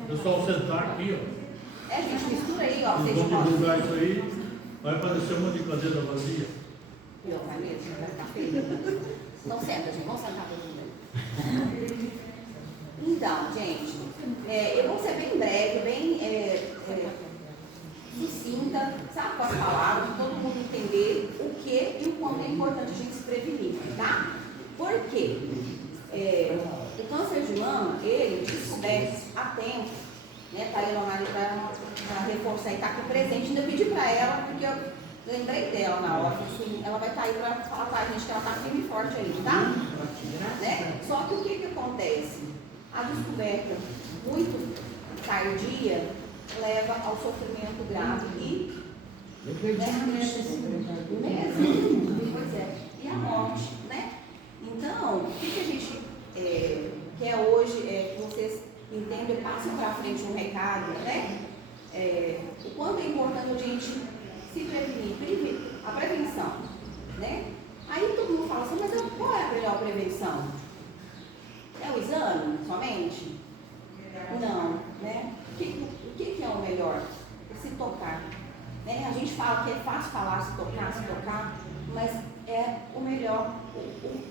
O pessoal sentar aqui, ó. Gente, mistura aí, ó. Vocês vão divulgar isso aí, vai aparecer um monte de cadeira vazia. Não, vai mesmo, vai ficar feio. Não senta, gente, vamos sentar todo mundo. Então, gente, eu vou ser bem breve, bem sucinta, sabe, com as palavras, para todo mundo entender o que e o quanto é importante a gente se prevenir, tá? Por quê? O câncer de mama, ele descoberto a tempo, né? Tá aí para reforçar e tá aqui presente. Ainda pedi para ela, porque eu lembrei dela na hora, assim, ela vai estar aí para falar para a gente que ela tá firme e forte aí, tá? Né? Só que o que acontece? A descoberta muito tardia leva ao sofrimento grave e e a morte, né? Então, o que a gente quer hoje que vocês entendam e passem para frente um recado, né? O quanto é importante a gente se prevenir, a prevenção, né? Aí todo mundo fala assim, mas qual é a melhor prevenção? É o exame somente? Não, né? O que é o melhor? Se tocar. Né? A gente fala que é fácil falar se tocar, mas é o melhor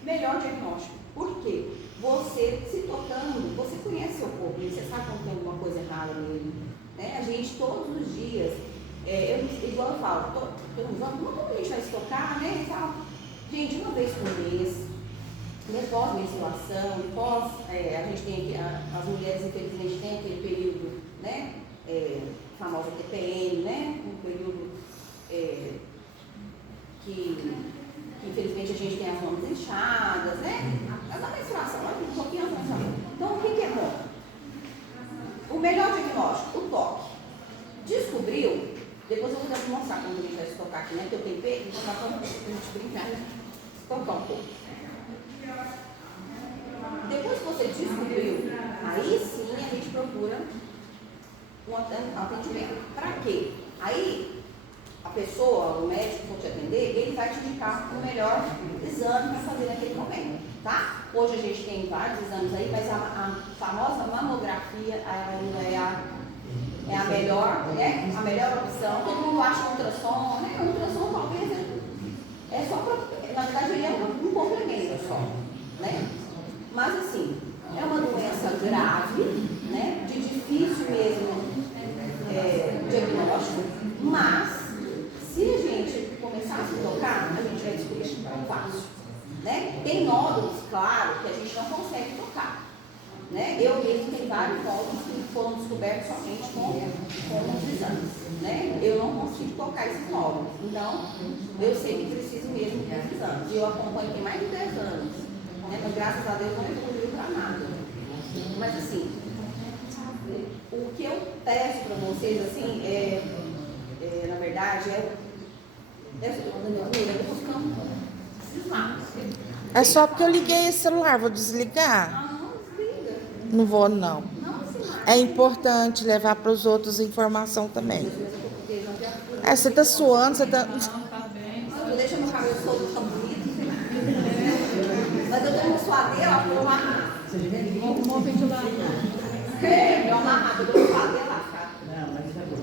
diagnóstico. Por quê? Você se tocando, você conhece seu corpo, você sabe quando tem alguma coisa errada nele. Né? A gente todos os dias, igual eu falo, todos os anos, como a gente vai se tocar, né? E tal. Gente, uma vez por mês, pós-menstruação, a gente tem aqui, as mulheres infelizmente têm aquele período, né? Famosa TPM, né? Um período que infelizmente a gente tem as mãos inchadas, né? A menstruação, um pouquinho a menstruação. Então o que é bom? O melhor diagnóstico, o toque. Descobriu, depois eu vou mostrar como a gente vai se tocar aqui, né? Que eu tenho peito, então nós vamos brincar, tocar um pouco. Depois que você descobriu, aí sim a gente procura um atendimento. Para quê? Aí a pessoa, o médico que for te atender, ele vai te indicar o melhor exame para fazer naquele momento, tá? Hoje a gente tem vários exames aí, mas a famosa mamografia é a melhor, né? A melhor opção. Todo mundo acha ultrassom, né? O ultrassom talvez é só para, na verdade ele é um complemento só, né? Mas assim, é uma doença grave, né? De difícil mesmo diagnóstico, mas se a gente começar a se tocar, a gente vai descobrir fácil, né? Tem nódulos, claro, que a gente não consegue tocar, né? Eu mesmo tenho vários nódulos que foram descobertos somente com os exames, né? Eu não consigo tocar esses nódulos, então eu sei que preciso mesmo dos exames. E eu acompanho tem mais de 10 anos, né? Mas graças a Deus não evoluiu para nada. Mas assim, o que eu peço para vocês, assim, na verdade, é só porque eu liguei esse celular, vou desligar? Não, desliga. Não vou, não. Não, É importante levar para os outros informação também. Você tá suando, você tá... Deixa meu cabelo solto, tão bonito. Mas eu tenho uma suadeira, eu vou amarrar. Vamos ventilar. Eu amarrar, eu vou suadeira lá, cara.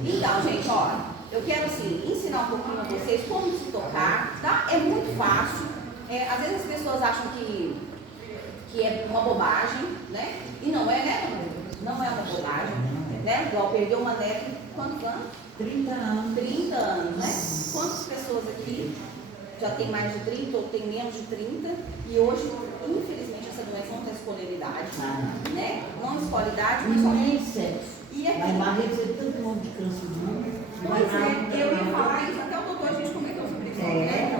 Então, gente, ó, eu quero, assim, ensinar um pouquinho a vocês como se tocar, tá? É muito fácil. Às vezes as pessoas acham que é uma bobagem, né? E não é, né? Não é uma bobagem, né? Igual perdeu uma neta, quantos anos? 30 anos. 30 anos, né? Quantas pessoas aqui já tem mais de 30 ou tem menos de 30? E hoje, infelizmente, essa doença não tem escolaridade, né? Não escolhe idade, mas Nem somente sexo. E aqui? Vai barrer tanto nome de câncer de mama. Pois é, eu ia falar isso, até o doutor, a gente comentou sobre isso, né?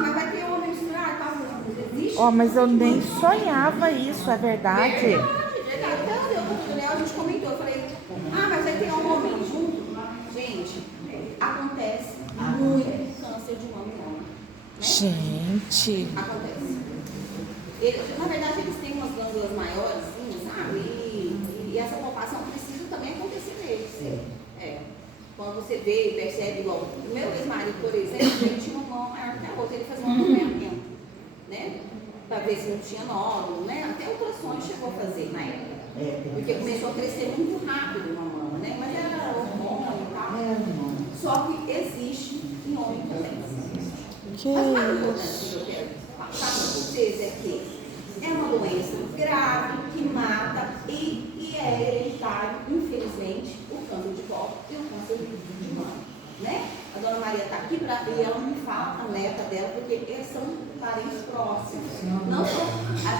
Mas vai ter homem misturar, tal, existe? Mas eu nem sonhava isso, é verdade? Verdade. Até eu com o Léo, a gente comentou, eu falei, mas vai ter um homem junto? Gente, acontece muito câncer de mama em homem, né? Gente. Acontece. Na verdade, eles têm umas glândulas maiores, assim, sabe? E essa palpação precisa também acontecer neles. Quando você vê e percebe, igual o meu ex-marido, por exemplo, ele tinha uma mão maior que a outra, ele fazia um acompanhamento, né? Para ver se não tinha nódulo, né? Até ultrassons chegou a fazer na época. Porque começou começou a crescer muito rápido uma mama, né? Mas era hormônio e tal. Só que existe em homem também. Que Mas mais importante isso? que eu quero passar para vocês é que é uma doença grave que mata e é hereditário, infelizmente, o câncer de colo e o câncer de mama, né? A dona Maria está aqui e ela me fala, a neta dela, porque eles são parentes próximos. Não só, a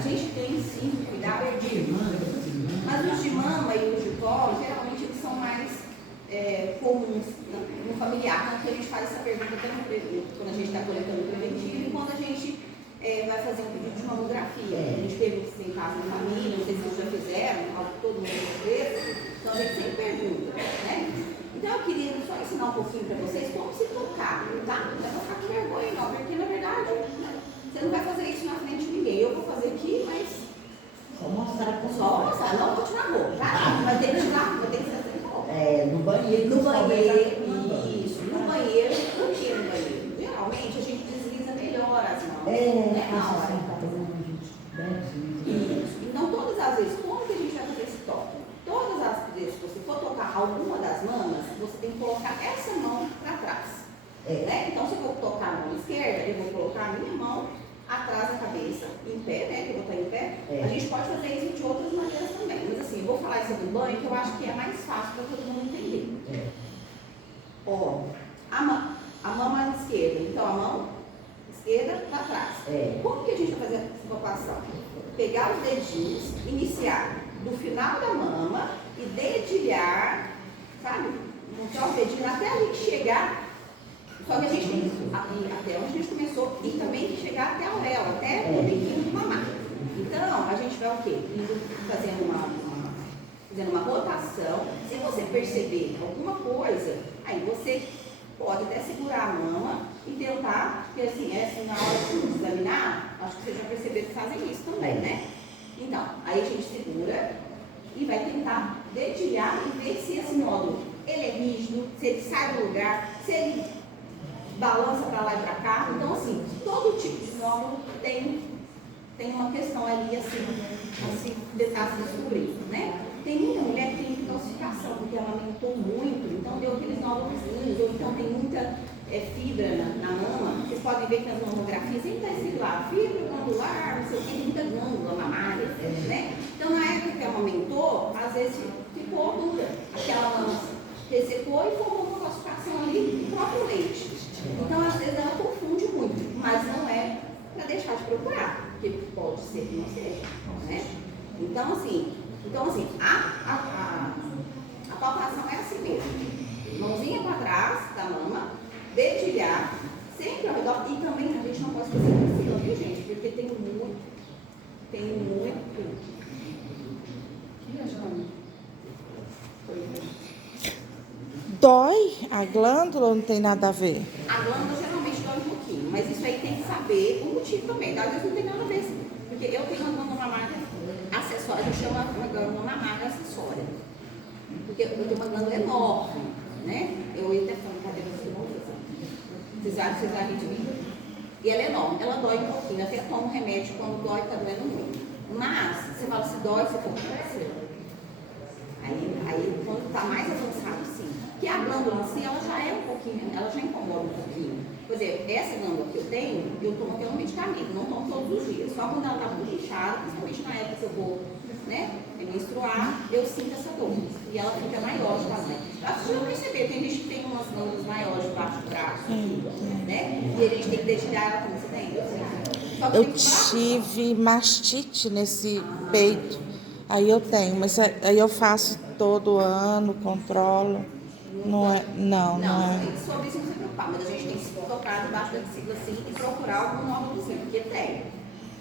gente tem sim cuidado de mas os de mama e os de colo, geralmente eles são mais comuns no familiar. Tanto que a gente faz essa pergunta quando a gente está coletando preventivo e quando a gente vai fazer um pedido de mamografia. A gente pergunta se tem caso na família, não sei se vocês já fizeram, algo que todo mundo já fez. Então a gente sempre pergunta, né? Então eu queria só ensinar um pouquinho para vocês como se tocar, tá? Não é pra ficar com vergonha não, porque na verdade você não vai fazer isso na frente de ninguém. Eu vou fazer aqui, mas Só mostrar como só mostrar, não vou tirar roupa, tá? Vai ter que tirar, vai ter que fazer roupa. no banheiro. No banheiro, isso. No banheiro, por que no banheiro? Geralmente a gente desliza melhor as mãos, né? Na hora. Isso. Então, todas as vezes, como que a gente vai fazer esse toque? Todas as vezes que você for tocar alguma das mamas, você tem que colocar essa mão para trás. Né? Então, se eu vou tocar a mão esquerda, eu vou colocar a minha mão atrás da cabeça, em pé, né? Que eu vou estar em pé. A gente pode fazer isso de outras maneiras também. Mas assim, eu vou falar isso do banho, que eu acho que é mais fácil para todo mundo entender. Ó, a mão esquerda. Então, a mão esquerda para trás. Como que a gente vai fazer essa palpação? Pegar os dedinhos, iniciar do final da mama e dedilhar, sabe? Montar o dedinho até a gente chegar. Só que a gente tem que ir até onde a gente começou e também chegar até a auréola, até o biquinho do mamar. Então, a gente vai o quê? Fazendo uma rotação. Se você perceber alguma coisa, aí você pode até segurar a mama e tentar, porque assim, na hora de examinar, acho que vocês já perceberam que fazem isso também, né? Então, aí a gente segura e vai tentar dedilhar e ver se esse nódulo ele é rígido, se ele sai do lugar, se ele balança para lá e para cá. Então, assim, todo tipo de nódulo tem uma questão ali, assim, a se descobrir, né? Tem muita mulher que tem intoxicação, porque ela aumentou muito, então deu aqueles nódulos, ou então tem muita fibra na mama. Vocês podem ver que nas mamografias sempre está escrito lá, fibra glandular, não sei o que, tem muita glândula mamária, né? Então, na época que ela aumentou, às vezes ficou dura, aquela mama ressecou e formou uma calcificação ali no próprio leite. Então, às vezes, ela confunde muito, mas não é para deixar de procurar, porque pode ser que não seja, né? Então, assim, a palpação é assim mesmo. Mãozinha para trás da mama, dedilhar, sempre ao redor. E também a gente não pode fazer em cima, viu, gente? Porque tem muito. Dói a glândula ou não tem nada a ver? A glândula geralmente dói um pouquinho, mas isso aí tem que saber o motivo também. Às vezes não tem nada a ver, porque eu tenho uma glândula mamária acessória, eu chamo uma glândula mamária acessória. Porque eu tenho uma glândula enorme, né? Eu ia até falar cadeira assim, vocês acham de mim? E ela é enorme, ela dói um pouquinho, até tomo remédio quando dói, tá doendo muito. Mas, você fala, se dói, você toma remédio. Aí, quando está mais avançado, sim. Porque a glândula em si, ela já é um pouquinho, ela já incomoda um pouquinho. Por exemplo, essa glândula que eu tenho, eu tomo até um medicamento, não tomo todos os dias. Só quando ela está muito inchada, principalmente na época que eu vou, né, menstruar, eu sinto essa dor. E ela fica maior de tamanho. Acho que vocês vão perceber, tem gente que tem umas glândulas maiores debaixo do braço, né? E a gente tem que dedicar ela também, você tem? Só que Eu tem que parar. tive mastite nesse peito. Aí eu tenho, mas aí eu faço todo ano, controlo. Não é. Não, sobre isso não se preocupar, mas a gente tem que se tocar debaixo da axila assim e procurar algum nódulozinho, porque tem.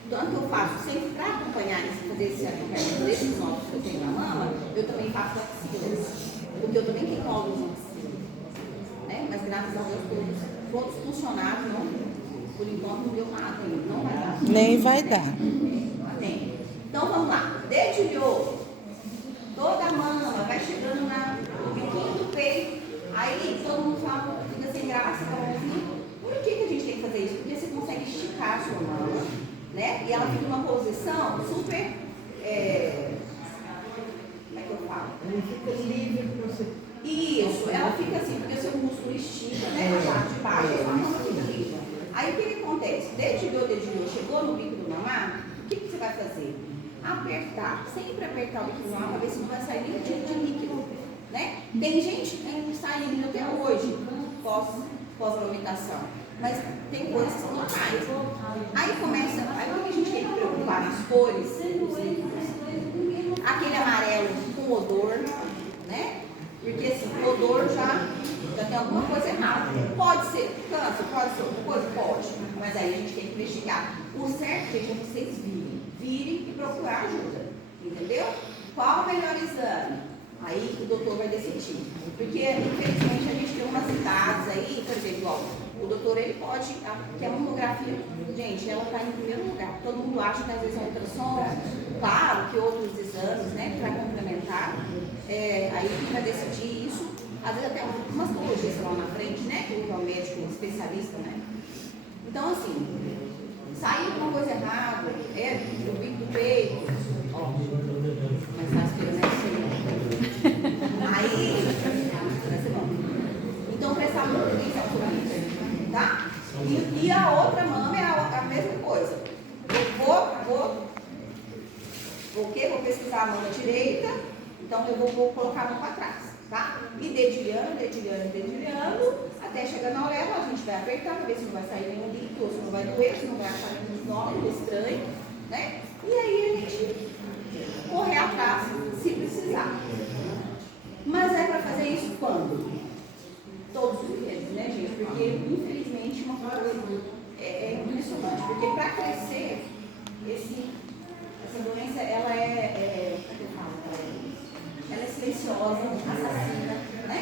Tanto que eu faço sempre para acompanhar isso, fazer esse acompanhamento desses nódulos que eu tenho na mama, eu também faço axilas, porque eu também tenho nódulos na axila, né? Mas graças a Deus todos funcionaram, não, por enquanto não deu nada ainda, não vai dar. Nem vai dar. Amém. Então vamos lá, dedilhou toda a mama, vai chegando no biquinho do peito, aí todo mundo fala, fica sem graça, por que a gente tem que fazer isso? Porque você consegue esticar a sua mama, né? E ela fica numa posição super estica, né? A parte de baixo, a mama fica ali. Aí o que acontece? Dedilhou, chegou no bico do mamar, o que você vai fazer? Apertar, sempre apertar o bico do mamar para ver se não vai sair nenhum tipo de líquido, né? Tem gente que sai líquido até hoje, pós-vomitação, mas tem coisas que são normais. Aí começa, aí o que a gente tem que preocupar nas cores, aquele amarelo com odor, né? Porque assim, o odor já tem alguma coisa errada. Pode ser câncer, pode ser outra coisa? Pode. Mas aí a gente tem que investigar. O certo, gente, é que vocês virem e procurar ajuda. Entendeu? Qual o melhor exame? Aí o doutor vai decidir. Porque, infelizmente, a gente tem umas idades aí, por exemplo, ó, o doutor ele pode, que a mamografia, gente, ela está em primeiro lugar. Todo mundo acha que às vezes é um ultrassom, claro que outros exames, né, para complementar. Aí quem vai decidir isso, às vezes até uma mastologista lá na frente, né, que é o médico especialista, né. Então, assim, saiu alguma coisa errada, do bico do peito, ó, mas tá aspirando assim. Aí, então prestar muita atenção sobre isso, tá? E a outra mama é a mesma coisa. Eu vou pesquisar a mama direita, então eu vou colocar a mão para trás, tá? E dedilhando, até chegar na auréola, a gente vai apertar para ver se não vai sair nenhum líquido, se não vai doer, se não vai achar nenhum nódulo estranho, né? E aí a gente correr atrás, se precisar. Mas é para fazer isso quando? Todos os meses, né, gente? Porque, infelizmente, uma coisa é impressionante. Porque para crescer, essa doença, ela é silenciosa, assassina, né?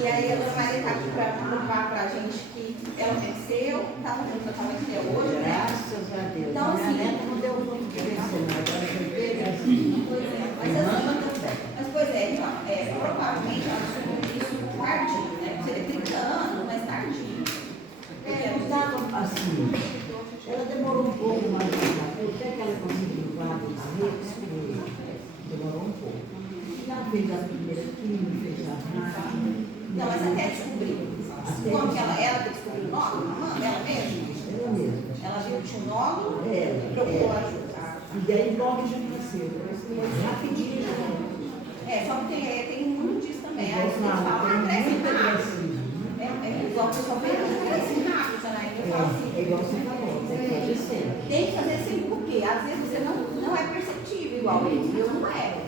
E aí a dona Maria está aqui para provar para a gente que ela venceu, está no tratamento até hoje, né? Graças a Deus. Então, assim, minha neta não deu muito de vencer, mas, pois é, então, provavelmente ela descobriu isso tardio, né? Você vê 30 anos, mas tardio. Estava assim, ela demorou um pouco mais até que ela conseguiu vários redes, demorou um pouco. Ela fez a primeira química, fez a rádio. Não, mas até descobrir. Como que ela descobriu o nódulo? Ela mesma? Ela mesma. Ela viu que tinha um nódulo e procurou ajuda. E daí logo já nasceu. Rapidinho já. Só que tem muito disso também. Aí você Não, fala, cresce muito rápido. agressivo. Igual o pessoal fala, cresce rápido, né? Eu falo assim, É igual você falou, pode ser. tem que fazer sempre porque às vezes você não é perceptível igual ele. Eu não era.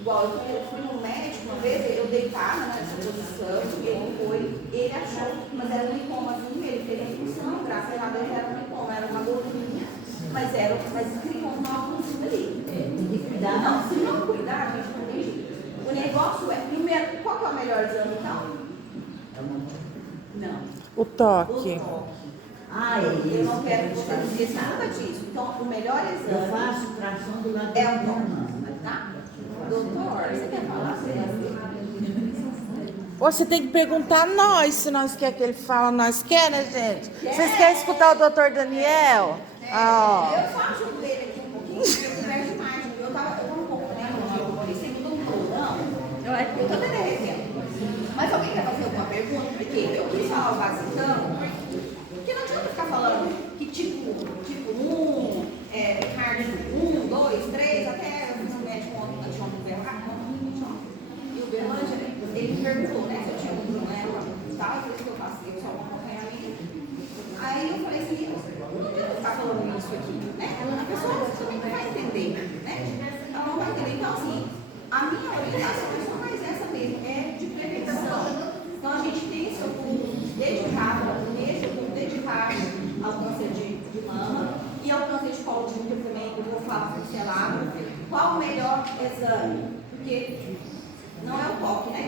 Igual eu fui no médico uma vez, eu deitava nessa posição, ele achou, mas era um linfomazinho, ele fez a função, graças a Deus era um linfoma, era uma gordurinha, mas criou um nódulo ali. Tem que cuidar. Não, se não cuidar, a gente não tem jeito. O negócio é, primeiro, qual que é o melhor exame então? Não. O toque. Ah, é isso. Eu não quero que você esqueça nada disso. Então, o melhor Eu exame faço tração do lado é da o minha toque, mão. tá? Doutor, você quer falar sobre isso? Você tem que perguntar a nós, se nós quer que ele fala, nós quer, né, gente? Vocês querem escutar o doutor Daniel? Eu só ajudo ele aqui um pouquinho, porque eu converso demais. Eu tava um pouco, né? Eu sempre dou um bolão. Eu tô até derretendo. Mas alguém quer fazer alguma pergunta? Porque eu quis falar o basicão, porque não adianta ficar falando que tipo 1, cardio 1, 2, 3, até o médico ontem e o Berlândia, ele me perguntou, né, se eu tinha algum problema e tal, eu falei que eu passei, eu só vou acompanhar a minha. Aí eu falei assim, não adianta ficar falando isso aqui, né? A pessoa também não vai entender, né? Ela não vai entender. Então, assim, a minha orientação é só mais essa mesmo, é de prevenção. Então, a gente tem esse grupo dedicado, ao câncer de mama e ao câncer de colo de útero também, que eu vou falar pincelado. Qual o melhor exame? Porque não é o toque, né?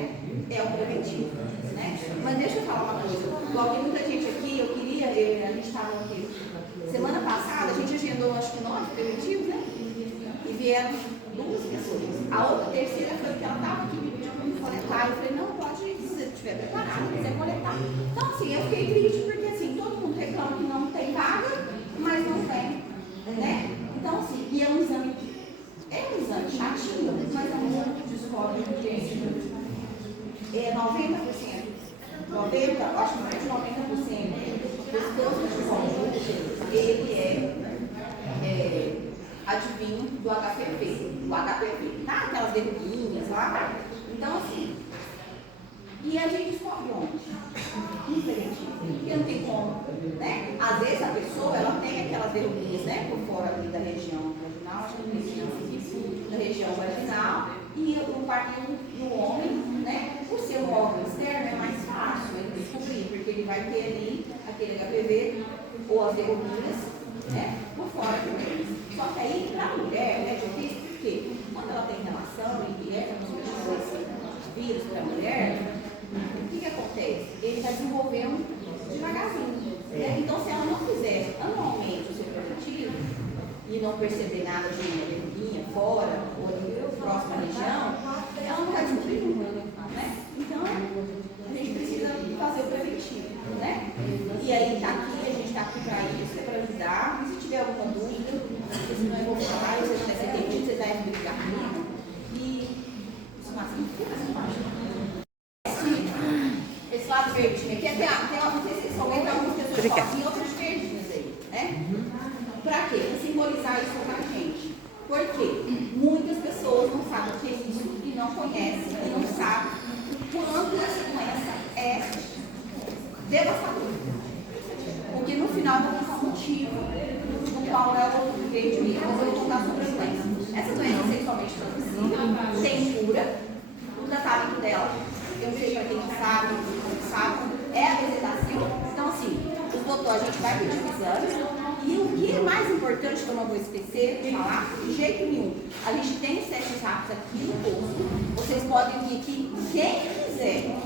É o preventivo, né? Mas deixa eu falar uma coisa. Igual tem muita gente aqui, a gente estava aqui. Semana passada, a gente agendou, acho que 9 preventivos, né? E vieram 2 pessoas. A outra terceira foi que ela estava aqui me pedindo para me coletar. Eu falei, não, pode ir, se você estiver preparado, quiser coletar. Então, assim, eu fiquei triste porque, assim, todo mundo reclama que não tem vaga, mas não tem, né? Então, assim, e é um exame chatinho, mas é um exame que descobre que é 90%. 90% vir do HPV, tá? Aquelas verruguinhas lá. Então, assim, e a gente descobre onde? Diferente. Porque não tem como, né? Às vezes a pessoa, ela tem aquelas verruguinhas, né? Por fora ali da região vaginal, acho que da região vaginal, e o homem, né? Por ser um órgão externo, é mais fácil ele descobrir, porque ele vai ter ali aquele HPV ou as verruguinhas, né? Por fora também. Só que aí, para a mulher, é difícil, porque quando ela tem relação e é transmitido esse vírus para a mulher, o que acontece? Ele vai desenvolvendo devagarzinho. Né? Então, se ela não fizer anualmente o seu preventivo e não perceber nada de uma verruguinha fora ou próxima à região, ela não vai descobrir nunca. Né? Então, a gente precisa fazer o preventivo. Né? E aí, tá aqui, a gente está aqui para isso, é para ajudar. E se tiver alguma dúvida, se não é bom falar, vocês vão ser entendidos, vocês devem brigar comigo. E isso mais esse lado verdinho aqui, não sei se vocês souberam, tem algumas pessoas sozinhas e outras verdinhas aí, né? Pra quê? Pra simbolizar isso pra gente. Porque muitas pessoas não sabem o que é isso e não conhecem e não sabem o quanto essa doença é devastadora. Porque no final vai ficar um motivo no qual é o verde mesmo. Mas eu vou contar sobre a doença. Essa doença é sexualmente transmissível, tem cura, o tratamento dela, eu sei para quem sabe, é a vegetação. Então, assim, os doutores, a gente vai pedir o exame. E o que é mais importante, que eu não vou esquecer de falar, de jeito nenhum, a gente tem os testes rápidos aqui no posto. Vocês podem vir aqui, quem quiser.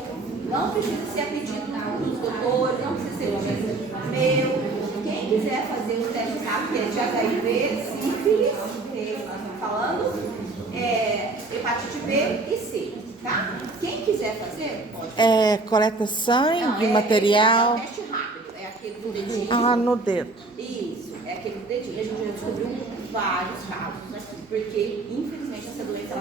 Não precisa ser a pedido dos doutores, não precisa ser o meu. Quem quiser fazer os testes rápidos, que é de HIV, sífilis, que nós estamos falando, hepatite B e C. Tá? Quem quiser fazer, pode. Coleta sangue, não, material. É o teste rápido, é aquele do dedinho. Ah, no dedo. Isso, é aquele do dedinho. A gente já descobriu vários casos aqui, porque infelizmente essa doença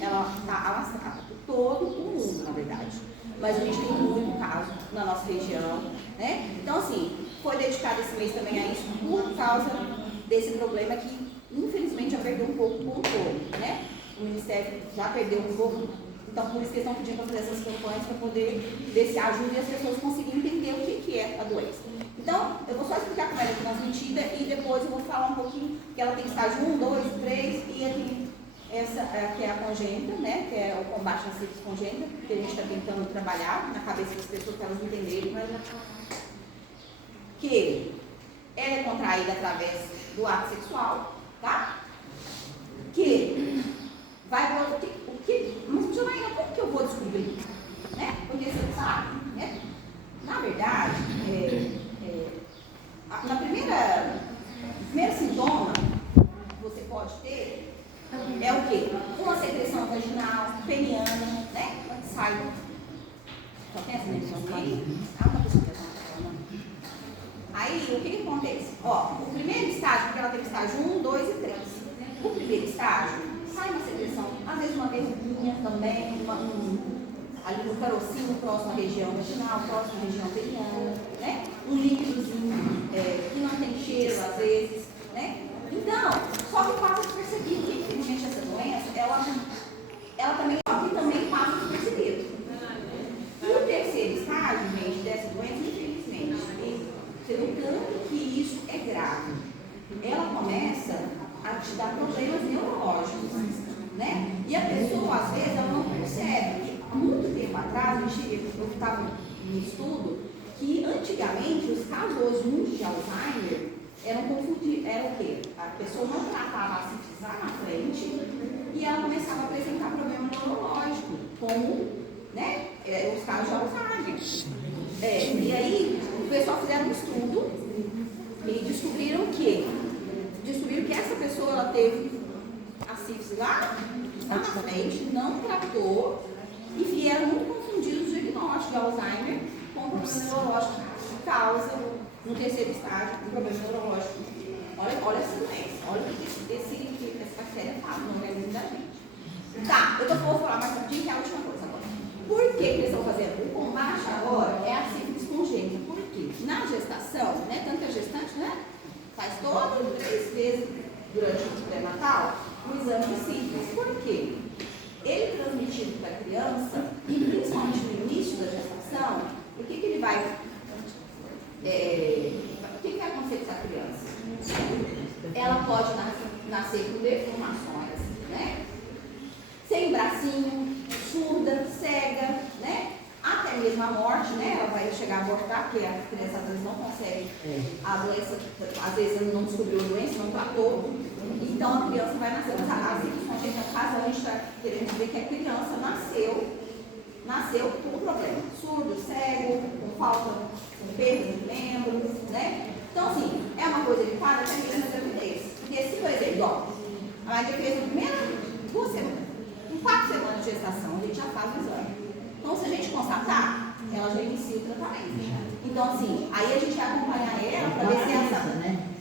ela tá alastrada por todo o mundo, na verdade. Mas a gente tem muito caso na nossa região, né? Então, assim, foi dedicado esse mês também a isso por causa desse problema que infelizmente já perdeu um pouco o controle, né? O Ministério já perdeu um pouco. Então, por isso que eles estão pedindo para fazer essas campanhas para poder ver se ajuda e as pessoas conseguirem entender o que é a doença. Então, eu vou só explicar como ela é transmitida e depois eu vou falar um pouquinho que ela tem estágio 1, 2, 3 e tem essa que é a congênita, né? Que é o combate à sífilis congênita, que a gente está tentando trabalhar na cabeça das pessoas para elas entenderem, que ela é contraída através do ato sexual, tá? Que vai mas Janaína, como que eu vou descobrir? Né? Porque você sabe, né? Na verdade, no primeiro sintoma que você pode ter é o quê? Uma secreção vaginal, peniana, né? Sai. Só tem essa secreção aí? Uma pessoa que aí, o que acontece? Ó, o primeiro estágio, porque ela tem estágio 1, 2 e 3. O primeiro estágio, sai uma secreção, às vezes uma verruguinha também, ali no carocinho, próximo à região vaginal, próximo à região peniana, né? Um líquidozinho que não tem cheiro, às vezes, né? Então, só que passa despercebido, que infelizmente essa doença, ela também passa despercebido. E o terceiro estágio, gente, dessa doença, infelizmente, pelo tanto que isso é grave, ela começa a te dar problemas neurológicos, né? E a pessoa, às vezes, ela não percebe. Há muito tempo atrás, eu estava em estudo que, antigamente, os casos de Alzheimer eram confundidos. Era o quê? A pessoa não tratava a sífilis lá na frente e ela começava a apresentar problema neurológico, como, né, os casos de Alzheimer. E aí, o pessoal fizeram um estudo e descobriram que essa pessoa ela teve a sífilis lá na frente, não tratou e vieram muito confundidos o diagnóstico de Alzheimer com problema neurológico que causa, no terceiro estágio, um problema neurológico. Olha essa doença, olha o que essa bactéria faz no organismo da gente. Tá, vou falar mais rapidinho, que é a última coisa agora. Por que eles estão fazendo? O combate agora é a sífilis congênita. Por quê? Na gestação, né, tanto que a gestante, né, faz todo 3 vezes durante o pré-natal, um exame simples. Por quê? Ele transmitido para a criança, e principalmente no início da gestação, o que ele vai... o que vai acontecer com essa criança? Ela pode nascer com deformações, né? Sem bracinho, surda, cega, né? Até mesmo a morte, né? Ela vai chegar a abortar, porque a criança às vezes não consegue, a doença, às vezes não descobriu a doença, não tratou. Então a criança vai nascer. As situações no caso, a gente está querendo dizer que a criança nasceu com um problema. Surdo, cego, com falta, com perda de membros, né? Então, assim, é uma coisa evitada até mesmo na gravidez. Porque se, por exemplo, ó, a Maria fez a primeira 2 semanas, em 4 semanas de gestação, a gente já faz o exame. Então, se a gente constatar, ela já inicia o tratamento. Então, assim, aí a gente vai acompanhar ela para ver se essa...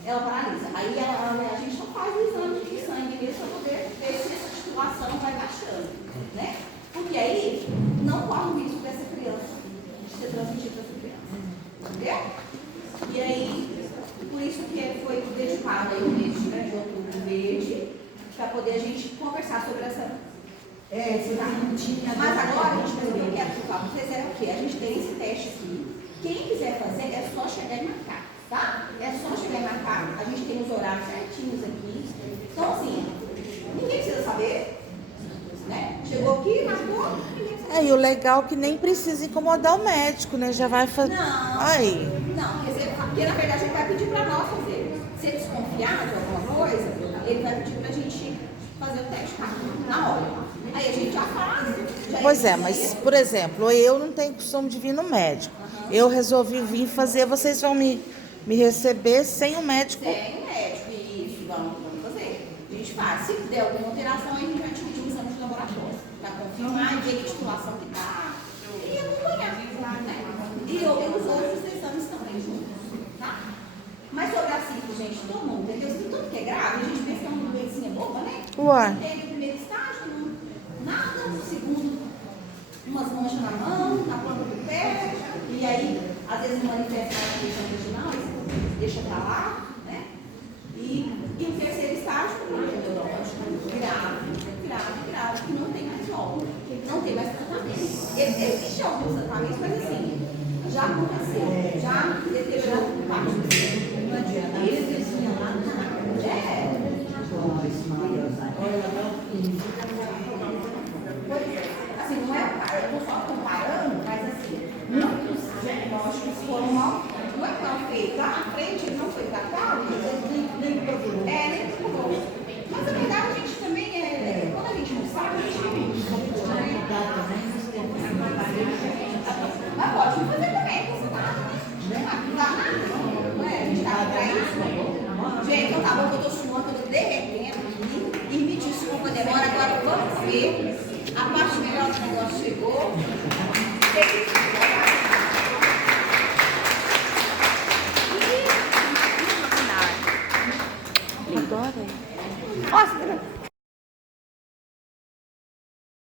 Ela paralisa. Aí a gente só faz o exame de sangue mesmo para poder ver se essa titulação vai baixando, né? Porque aí não corre o risco dessa criança, de ser transmitida para essa criança. Entendeu? E aí, por isso que foi dedicado aí o mês de outubro verde, para poder a gente conversar sobre essa... Mas agora a gente vai ver o que é que eu vocês é o quê? A gente tem esse teste aqui. Quem quiser fazer é só chegar e marcar, tá? É só chegar e marcar. A gente tem os horários certinhos aqui. Então, assim, ninguém precisa saber, né? Chegou aqui, marcou, ninguém precisa saber. E o legal é que nem precisa incomodar o médico, né? Já vai fazer. Não. Aí. Não, porque na verdade ele vai pedir para nós fazer. Se ele desconfiar de alguma coisa, ele vai pedir para a gente fazer o teste rápido, na hora. Aí a gente já faz. Pois é, mas, por exemplo, eu não tenho costume de vir no médico. Eu resolvi vir fazer, vocês vão me receber sem o médico. Sem o médico, isso, vamos fazer. A gente faz. Se der alguma alteração, a gente vai te pedir um exame de laboratório para confirmar e ver que titulação que está. E acompanhar, né? E os outros exames também juntos, tá? Mas sobre a sífilis, gente, todo mundo, entendeu? Se tudo que é grave, a gente pensa que é uma doencinha boba, né? Ué. Teve o primeiro estágio, nada, o segundo, umas manchas na mão, na planta do pé, e aí, às vezes, manifesta a questão original, deixa pra lá, né? E o terceiro estágio, grave, que não tem mais volta, não tem mais tratamento. Existem alguns tratamentos, mas assim, já aconteceu, já deteriorou parte do corpo. Não adianta. Assim, não é o cara, eu estou só comparando, mas assim, muitos diagnósticos foram mal, não é mal feito. Lá na frente ele não foi tratado, nem procurou. Nem procurou. Mas na verdade a gente também, quando a gente não sabe, a gente não mas pode fazer também, não custa nada, né? Não dá nada, não é? A gente tá pra isso. Gente, eu tava, eu tô suando, eu tô derretendo aqui, e me desculpa a demora, agora vamos ver. A parte melhor do negócio chegou.